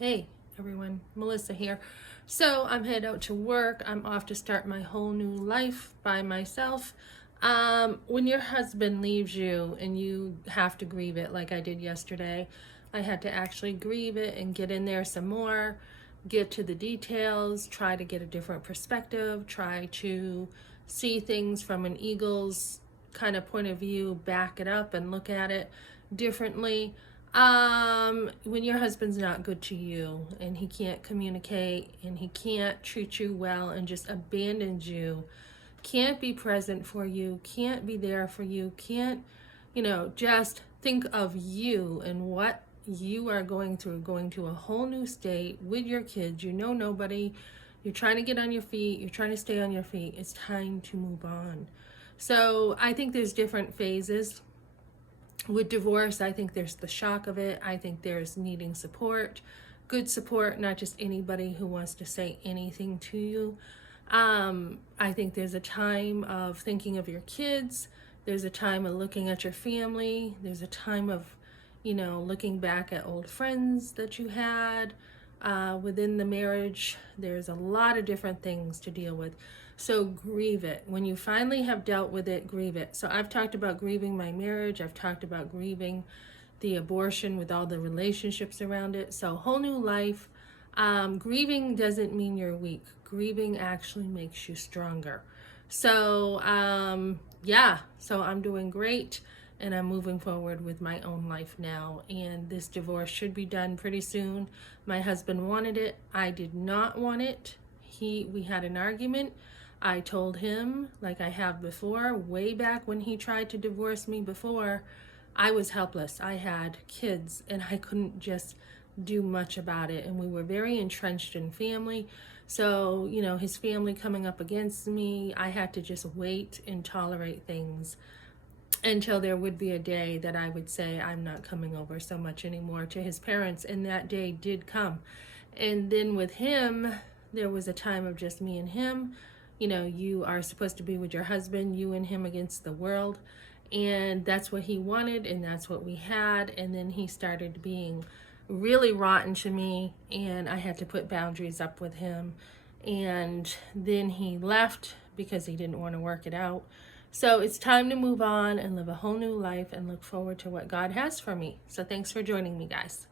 Hey everyone, Melissa here. So I'm headed out to work. I'm off to start my whole new life by myself. When your husband leaves you and you have to grieve it like I did yesterday, I had to actually grieve it and get in there some more, get to the details, try to get a different perspective, try to see things from an eagle's kind of point of view, back it up and look at it differently. When your husband's not good to you and he can't communicate and he can't treat you well and just abandons you, can't be present for you, can't be there for you, can't, just think of you and what you are going through, going to a whole new state with your kids, nobody, you're trying to get on your feet, you're trying to stay on your feet. It's time to move on. So I think there's different phases with divorce. I think there's the shock of it. I think there's needing support, good support, not just anybody who wants to say anything to you. I think there's a time of thinking of your kids. There's a time of looking at your family. There's a time of, looking back at old friends that you had within the marriage. There's a lot of different things to deal with. So grieve it. When you finally have dealt with it, grieve it. So I've talked about grieving my marriage. I've talked about grieving the abortion with all the relationships around it. So whole new life. Grieving doesn't mean you're weak. Grieving actually makes you stronger. So so I'm doing great and I'm moving forward with my own life now. And this divorce should be done pretty soon. My husband wanted it. I did not want it. We had an argument. I told him, like I have before, way back when he tried to divorce me before, I was helpless. I had kids and I couldn't just do much about it. And we were very entrenched in family. So, his family coming up against me, I had to just wait and tolerate things until there would be a day that I would say, I'm not coming over so much anymore to his parents. And that day did come. And then with him, there was a time of just me and him. You are supposed to be with your husband, you and him against the world. And that's what he wanted, and that's what we had. And then he started being really rotten to me, and I had to put boundaries up with him. And then he left because he didn't want to work it out. So it's time to move on and live a whole new life and look forward to what God has for me. So thanks for joining me, guys.